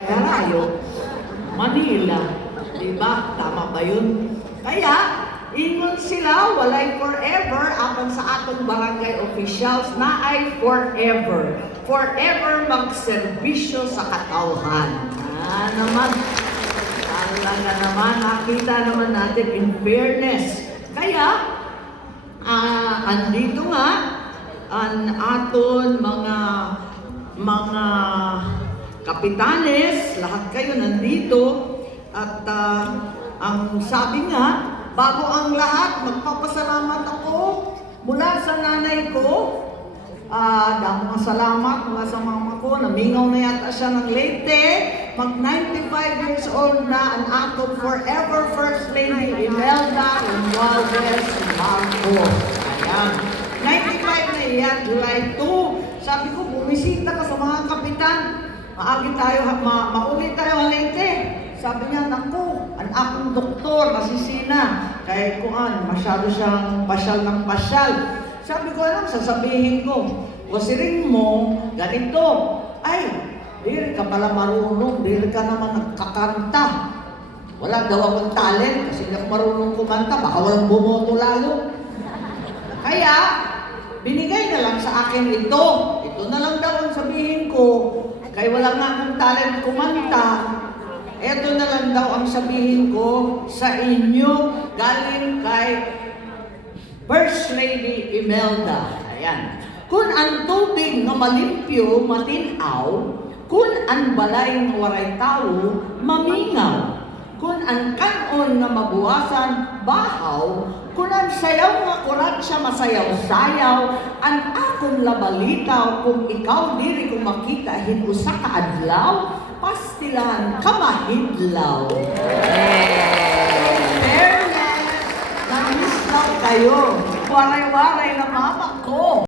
Garayo, Manila. Diba? Tama ba yun? Kaya, ingon sila, walay forever, apan sa atong barangay officials na ay forever. Forever magserbisyo sa katauhan. Naman, talaga naman, nakita naman natin in fairness. Kaya, andito nga, ang aton mga kapitanes, lahat kayo nandito, at ang sabi nga, bago ang lahat, magpapasalamat ako mula sa nanay ko. Dahil salamat mula sa mama ko, namingaw na yata siya ng Leyte, mag 95 years old na ang ating forever First Lady Imelda Romualdez Marcos. Ayan, 95 na yan, July 2. Sabi ko, bumisita ka sa mga kapitan. Maagi tayo, mauli tayo ang Leyte. Sabi niya, naku, ang akong doktor, nasisina. Kaya kuan, masyado siyang pasyal ng pasyal. Sabi ko, alam, sasabihin ko, wasirin mo, ganito, ay, diri ka pala marunong, diri ka naman nagkakanta. Wala daw akong talent, kasi hindi ako marunong kumanta, baka walang bumoto lalo. Kaya, binigay na lang sa akin ito. Ito na lang daw ang sabihin ko. Kaya wala nga akong talent kumanta. Ito na lang daw ang sabihin ko sa inyo galing kay First Lady Imelda. Ayan. Kung ang tubig na malimpyo, matinaw, kung ang balay ng waray tao, mamingaw, kung ang kanon na mabuwasan, bahaw, kung ang sayaw nga kuransya masayaw-sayaw, ang akong labalitaw, kung ikaw diri kung makita, hinusa ka adlaw, pastilan kamahidlaw. Fairness, namiss lang kayo. Waray-waray na mama ko.